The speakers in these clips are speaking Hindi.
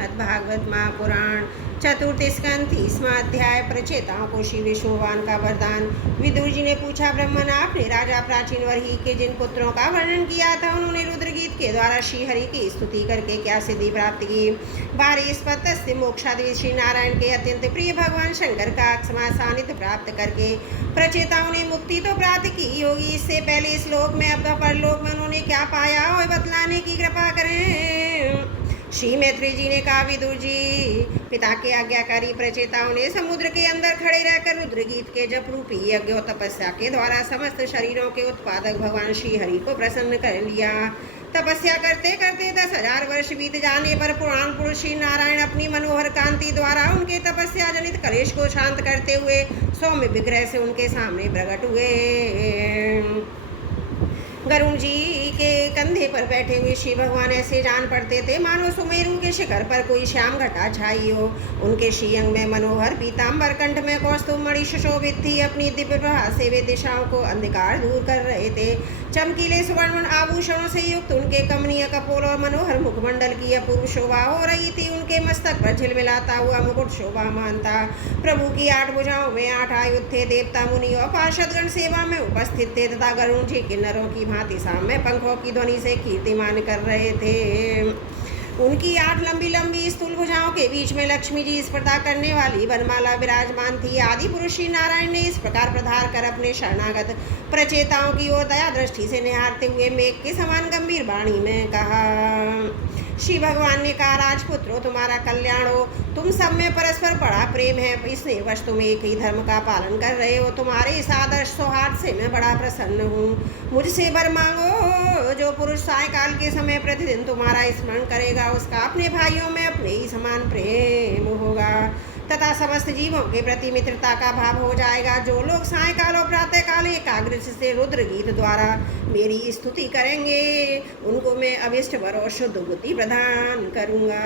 श्रीमद्भागवत महापुराण चतुर्थ स्कंध 30वां अध्याय। प्रचेताओं को श्री विष्णु भगवान का वरदान। विदुर जी ने पूछा, ब्रह्मन आपने राजा प्राचीन वर्ही के जिन पुत्रों का वर्णन किया था उन्होंने रुद्रगीत के द्वारा श्री हरि की स्तुति करके क्या सिद्धि प्राप्त की? बारिस्पतस्य मोक्षादि श्री नारायण के अत्यंत प्रिय भगवान शंकर का अक्षमा सानिध्य प्राप्त करके प्रचेताओं ने मुक्ति तो प्राप्त की होगी। इससे पहले इस लोक में अब परलोक में उन्होंने क्या पाया और बतलाने की कृपा करें। श्री मैत्री जी ने कहा, विदुर जी, पिता के आज्ञाकारी प्रचेताओं ने समुद्र के अंदर खड़े रहकर रुद्रगीत के जप रूपी यज्ञ और तपस्या के द्वारा समस्त शरीरों के उत्पादक भगवान श्री हरि को प्रसन्न कर लिया। तपस्या करते करते 10,000 वर्ष बीत जाने पर पुराण पुरुष श्री नारायण अपनी मनोहर कांति द्वारा उनके तपस्या जनित कलेश को शांत करते हुए सौम्य विग्रह से उनके सामने प्रकट हुए। गरुण जी के कंधे पर बैठे हुए श्री भगवान ऐसे जान पड़ते थे मानो सुमेरु के शिखर पर कोई श्याम घटा छाई हो। उनके श्रीअंग में मनोहर पीताम्बर, कंठ में कौस्तुभ मणि सुशोभित थी। अपनी दिव्य प्रभा से वे दिशाओं को अंधकार दूर कर रहे थे। चमकीले सुवर्ण आभूषणों से युक्त उनके कमनीय कपोल और मनोहर मुखमंडल की अपूर्व शोभा हो रही थी। उनके मस्तक पर झिलमिलाता हुआ मुकुट शोभामान था। प्रभु की 8 भुजाओं में 8 आयुध थे। देवता मुनि और पार्षदगण सेवा में उपस्थित थे तथा गरुण जी किन्नरों की भांति सामने पंखों की ध्वनि से कीर्तिमान कर रहे थे। उनकी 8 लंबी लंबी स्थूल भुजाओं के बीच में लक्ष्मी जी स्पर्धा करने वाली वनमाला विराजमान थी। आदि पुरुष श्री नारायण ने इस प्रकार प्रधार कर अपने शरणागत प्रचेताओं की ओर दया दृष्टि से निहारते हुए मेघ के समान गंभीर वाणी में कहा। श्री भगवान ने कहा, राजपुत्रो, तुम्हारा कल्याण हो। तुम सब में परस्पर बड़ा प्रेम है, इसलिए वश तुम एक ही धर्म का पालन कर रहे हो। तुम्हारे इस आदर्श सौहार्द से मैं बड़ा प्रसन्न हूँ। मुझसे वर मांगो। जो पुरुष सायकाल के समय प्रतिदिन तुम्हारा स्मरण करेगा उसका अपने भाइयों में अपने ही समान प्रेम होगा तथा समस्त जीवों के प्रति मित्रता का भाव हो जाएगा। जो लोग सायकाल और प्रातःकाल एकाग्र से रुद्र गीत द्वारा मेरी स्तुति करेंगे उनको मैं अभिष्ट वर और शुद्ध बुद्धि प्रदान करूँगा।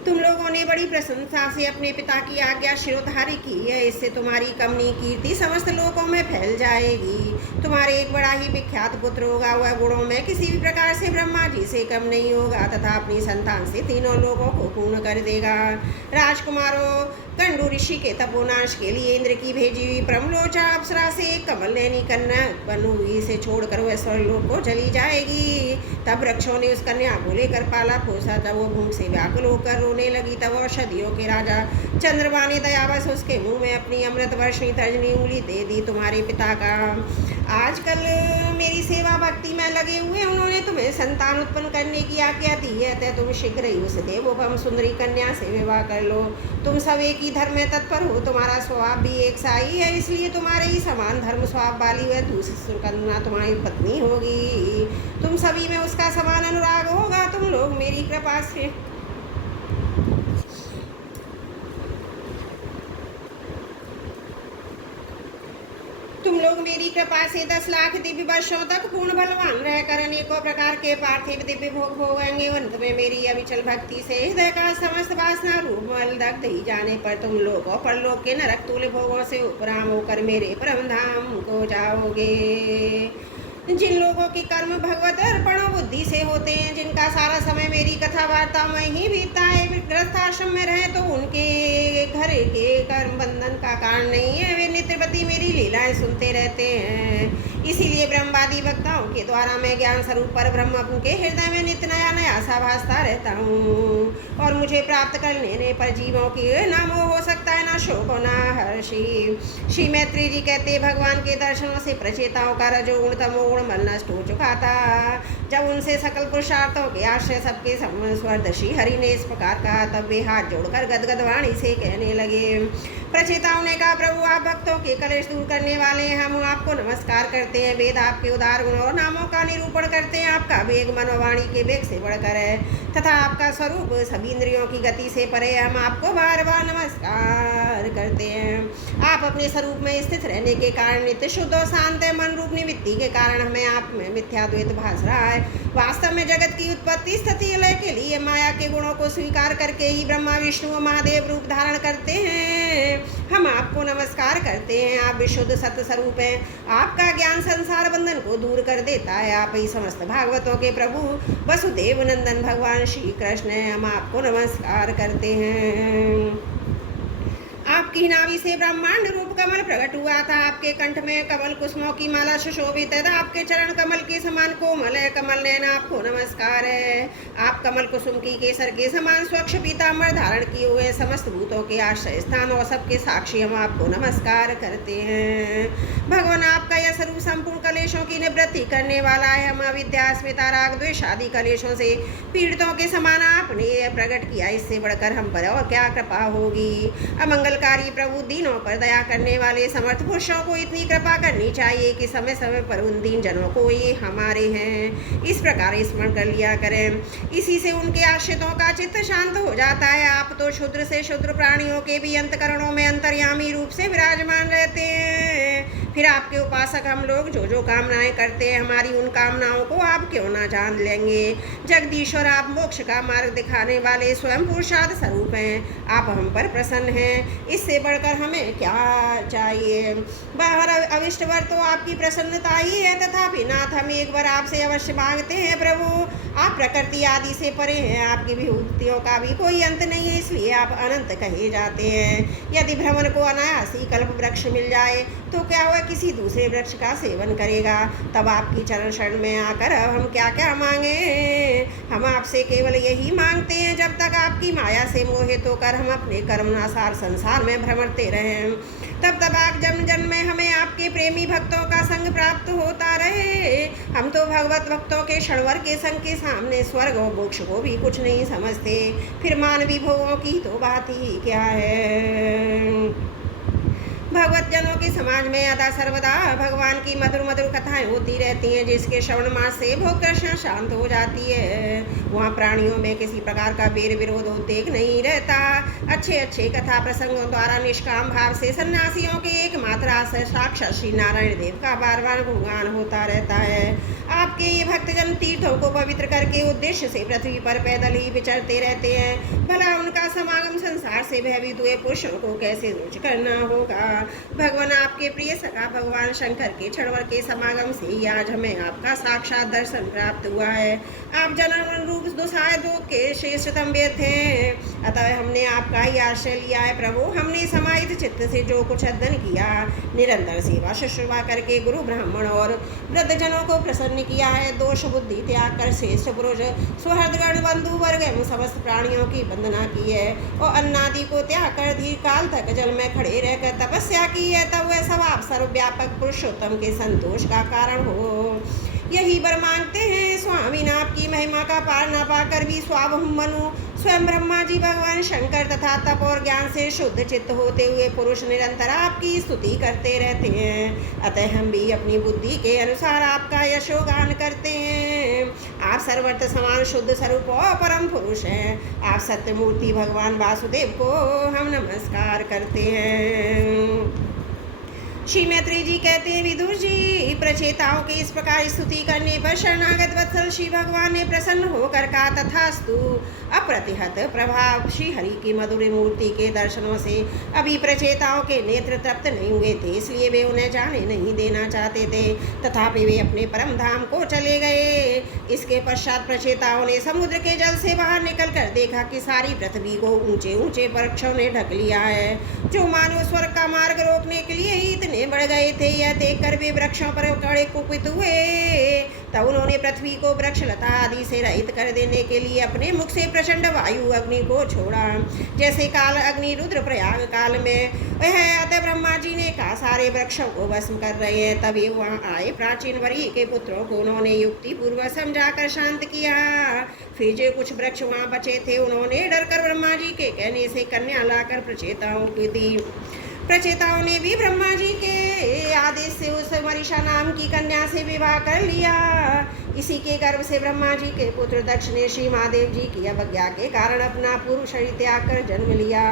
तुम लोगों ने बड़ी प्रशंसा से अपने पिता की आज्ञा शिरोधारी की है। इससे तुम्हारी कमनी कीर्ति समस्त लोकों में फैल जाएगी। तुम्हारे एक बड़ा ही विख्यात पुत्र होगा। वह गुणों में किसी भी प्रकार से ब्रह्मा जी से कम नहीं होगा तथा अपनी संतान से तीनों लोगों को पूर्ण कर देगा। राजकुमारों, कंडू ऋषि के तपोनाश के लिए इंद्र की भेजी हुई प्रमलोचा अप्सरा से एक कमल नैनी कन्या उत्पन्न हुई। इसे छोड़कर वह स्वर्गलोक को चली जाएगी। तब वृक्षों ने उस कन्या को लेकर पाला पोसा। जब वो भूख से व्याकुल होकर रोने लगी तब औषधियों के राजा चंद्रमा ने दयावश उसके मुंह में अपनी अमृत वर्षणी तर्जनी उंगली दे दी। तुम्हारे पिता का आजकल मेरी सेवा भक्ति में लगे हुए उन्होंने तुम्हें संतान उत्पन्न करने की आज्ञा दी है। तो तुम शीघ्र ही उस देवोपम सुंदरी कन्या से विवाह कर लो। तुम सब एक ही धर्म में तत्पर हो। तुम्हारा स्वभाव भी एक सा ही है, इसलिए तुम्हारे ही समान धर्म स्वभाव वाली वह दूसरी कन्या तुम्हारी पत्नी होगी। तुम सभी में उसका समान अनुराग होगा। तुम लोग मेरी कृपा से मेरी कृपा से 10 लाख दिव्य वर्षों तक पूर्ण बलवान रहकर अनेकों प्रकार के पार्थिव दिव्य भोग भोगेंगे। अंत में मेरी अविचल भक्ति से हृदय का समस्त वासना रूप मल दग्ध ही जाने पर तुम लोगों परलोक के नरक तुल्य भोगों से उपराम होकर मेरे परम धाम को जाओगे। जिन लोगों की कर्म भगवत अर्पण बुद्धि से होते हैं, जिनका सारा समय मेरी कथा वार्ता में ही बीतता है, गृहस्थ आश्रम में रहे तो उनके घर के कर्म बंधन का कारण नहीं है। वे नित्यवती मेरी लीलाएं सुनते रहते हैं। इसीलिए ब्रह्मवादी वक्ताओं के द्वारा मैं ज्ञान स्वरूप पर ब्रह्म के हृदय में नित्य नया नया सा भासता रहता हूँ। और मुझे प्राप्त कर लेने पर जीवों की ना मोह हो सकता है, ना शोक ना हर्षी। श्री मैत्री जी कहते, भगवान के दर्शनों से प्रचेताओं का रजोगुण तमोगुण मल नष्ट हो चुका था। जब उनसे सकल पुरुषार्थों के आश्रय सबके स्वरदर्शी हरि ने इस प्रकार कहा तब वे हाथ जोड़कर गदगद वाणी से कहने लगे। प्रचेताओं ने कहा, प्रभु आप भक्तों के कलेश दूर करने वाले हैं। हम आपको नमस्कार करते हैं। वेद आपके उदार गुणों और नामों का निरूपण करते हैं। आपका वेग मनोवाणी के वेग से बढ़कर है तथा आपका स्वरूप सभी इंद्रियों की गति से परे। हम आपको बार बार नमस्कार करते हैं। आप अपने स्वरूप में स्थित रहने के कारण नित्य शुद्ध और शांत है। मन रूप निवृत्ति के कारण हमें आप में मिथ्याद्वैत भास रहा है। वास्तव में जगत की उत्पत्ति स्थिति लय के लिए माया के गुणों को स्वीकार करके ही ब्रह्मा विष्णु और महादेव रूप धारण करते हैं। हम आपको नमस्कार करते हैं। आप विशुद्ध सत्य स्वरूप हैं। आपका ज्ञान संसार बंधन को दूर कर देता है। आप ही समस्त समस्त भागवतों के प्रभु वसुदेव नंदन भगवान श्री कृष्ण, हम आपको नमस्कार करते हैं। आपकी नाभि से ब्रह्मांड रूप कमल प्रकट हुआ था, आपके कंठ में कमल कुसुमों की माला सुशोभित है, आपके चरण कमल के समान कोमल है, कमल नयन आपको नमस्कार है। आप कमल कुसुम की केसर के समान स्वच्छ पीताम्बर धारण किए हुए समस्त भूतों के आश्रय स्थान और सबके साक्षी, हम आपको नमस्कार करते हैं। भगवान आपका यह स्वरूप संपूर्ण कलेशों की निवृत्ति करने वाला है। हम अविद्या स्मिता राग द्वेष आदि कलेशों से पीड़ितों के समान आपने प्रकट किया, इससे बढ़कर हम पर और क्या कृपा होगी। अमंगलकारी प्रभु, दीनों पर दया करने वाले समर्थ पुरुषों को इतनी कृपा करनी चाहिए कि समय समय पर उन दीन जनों को ये हमारे हैं इस प्रकार स्मरण कर लिया करें। इसी से उनके आश्रितों का चित्त शांत हो जाता है। आप तो क्षुद्र से क्षुद्र प्राणियों के भी अंतकरणों में अंतर्यामी रूप से विराजमान रहते हैं। फिर आपके उपासक हम लोग जो जो कामनाएं करते हैं, हमारी उन कामनाओं को आप क्यों ना जान लेंगे। जगदीश्वर, आप मोक्ष का मार्ग दिखाने वाले स्वयं पुरुषार्थ स्वरूप हैं। आप हम पर प्रसन्न हैं, इससे बढ़कर हमें क्या चाहिए। बाहर अविष्ट वर तो आपकी प्रसन्नता ही है, तथापि नाथ हम एक बार आपसे अवश्य मांगते हैं प्रभु। आप प्रकृति आदि से परे हैं, आपकी विभूतियों का भी कोई अंत नहीं है, इसलिए आप अनंत कहे जाते हैं। यदि भ्रमण को अनायास ही कल्प वृक्ष मिल जाए तो क्या वह किसी दूसरे वृक्ष का सेवन करेगा। तब आपकी चरण शरण में आकर अब हम क्या क्या मांगे। हम आपसे केवल यही मांगते हैं, जब तक आपकी माया से मोहित होकर हम अपने कर्मनुसार संसार में भ्रमणते रहें, तब तब आप जन्म जन्म में हमें आपके प्रेमी भक्तों का संग प्राप्त होता रहे। हम तो भगवत भक्तों के क्षणवर के संग के सामने स्वर्ग और मोक्ष को भी कुछ नहीं समझते, फिर मानवी भोगों की तो बात ही क्या है। भगवत जनों के समाज में अदा सर्वदा भगवान की मधुर मधुर कथाएं होती रहती हैं, जिसके श्रवण मास से भोग तृष्णा शांत हो जाती है। वहाँ प्राणियों में किसी प्रकार का वेर विरोध होते नहीं रहता। अच्छे अच्छे कथा प्रसंगों द्वारा निष्काम भाव से सन्यासियों के एकमात्र आश्रय साक्षात श्री नारायण देव का बार बार गुणगान होता रहता है। आपके ये भक्तजन तीर्थों को पवित्र करके उद्देश्य से पृथ्वी पर पैदल ही विचरते रहते हैं। भला उनका समागम संसार से भयभीत हुए पुरुषों को कैसे रोज करना होगा। भगवान, आपके प्रिय सखा भगवान शंकर के क्षणवर के समागम से ही आज हमें आपका साक्षात दर्शन प्राप्त हुआ है। आप जन्म रूप दुसाय दो के श्रेष्ठतम वेद थे, अतः हमने आपका ही आश्रय लिया है प्रभु। हमने समाहित चित्त से जो कुछ अध्ययन किया, निरंतर सेवा शुश्रूषा करके गुरु ब्राह्मण और वृद्धजनों को प्रसन्न किया है। दोष बुद्धि त्याग कर श्रेष्ठ पुरुष सुहृदगण बंधु वर्ग एवं समस्त प्राणियों की वंदना की है, और अन्नादि को त्याग कर दीर्घ काल तक जल में खड़े रहकर तपस्या की है, तब वह सब आप सर्वव्यापक पुरुषोत्तम के संतोष का कारण हो। यही वर मांगते हैं स्वामी, ने आपकी महिमा का पार न पाकर भी स्वावहम मनु स्वयं ब्रह्मा जी भगवान शंकर तथा तप और ज्ञान से शुद्ध चित्त होते हुए पुरुष निरंतर आपकी स्तुति करते रहते हैं। अतः हम भी अपनी बुद्धि के अनुसार आपका यशोगान करते हैं। आप सर्वत्र समान शुद्ध स्वरूप और परम पुरुष हैं। आप सत्य मूर्ति भगवान वासुदेव को हम नमस्कार करते हैं। श्री मैत्री जी कहते हैं, विदुर जी, प्रचेताओं की इस प्रकार स्तुति करने पर शरणागत वत्सल श्री भगवान ने प्रसन्न होकर कहा, तथास्तु। अप्रतिहत प्रभाव श्री हरि की मधुर मूर्ति के दर्शनों से अभी प्रचेताओं के नेत्र तृप्त नहीं हुए थे, इसलिए वे उन्हें जाने नहीं देना चाहते थे, तथापि वे अपने परम धाम को चले गए। इसके पश्चात प्रचेताओं ने समुद्र के जल से बाहर निकल कर देखा कि सारी पृथ्वी को ऊंचे ऊंचे वृक्षों ने ढक लिया है, जो मानव स्वर्ग का मार्ग रोकने के लिए ही इतने बढ़ गए थे। यह देखकर वे वृक्षों पर कड़े कुपित हुए। तब उन्होंने पृथ्वी को वृक्ष लता आदि से रहित कर देने के लिए अपने मुख से प्रचंड वायु अग्नि को छोड़ा, जैसे काल अग्नि रुद्र प्रयाग काल में वह। अतः ब्रह्मा जी ने कहा, सारे वृक्षों को भस्म कर रहे हैं। तभी वहाँ आए प्राचीन वरी के पुत्रों को उन्होंने युक्ति पूर्वक समझाकर शांत किया। फिर जो कुछ वृक्ष वहाँ बचे थे, उन्होंने डरकर ब्रह्मा जी के कहने से कन्या लाकर प्रचेताओं की दी। प्रचेताओं ने भी ब्रह्मा जी के आदेश से उस मरीषा नाम की कन्या से विवाह कर लिया। इसी के गर्भ से ब्रह्मा जी के पुत्र दक्ष ने श्री महादेव जी की अवज्ञा के कारण अपना पूर्व शरीर त्याग कर जन्म लिया।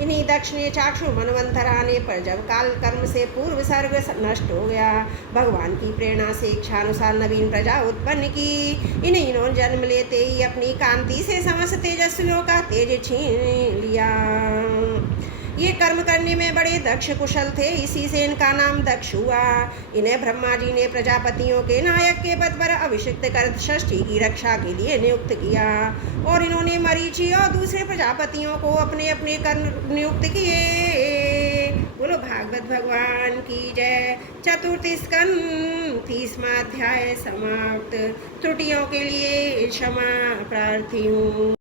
इन्हीं दक्ष ने चाक्षु मनवंतर आने पर जब काल कर्म से पूर्व सर्ग नष्ट हो गया, भगवान की प्रेरणा से इच्छानुसार नवीन प्रजा उत्पन्न की। इन्होंने जन्म लेते ही अपनी कांति से समस्त तेजस्वियों का तेज छीन लिया। ये कर्म करने में बड़े दक्ष कुशल थे, इसी से इनका नाम दक्ष हुआ। इन्हें ब्रह्मा जी ने प्रजापतियों के नायक के पद पर अभिषिक्त कर षष्ठी की रक्षा के लिए नियुक्त किया और इन्होंने मरीचि और दूसरे प्रजापतियों को अपने अपने कर्म नियुक्त किए। बोलो भागवत भगवान की जय। चतुर्थ स्कंद 30वां अध्याय समाप्त। त्रुटियों के लिए क्षमा प्रार्थी हूँ।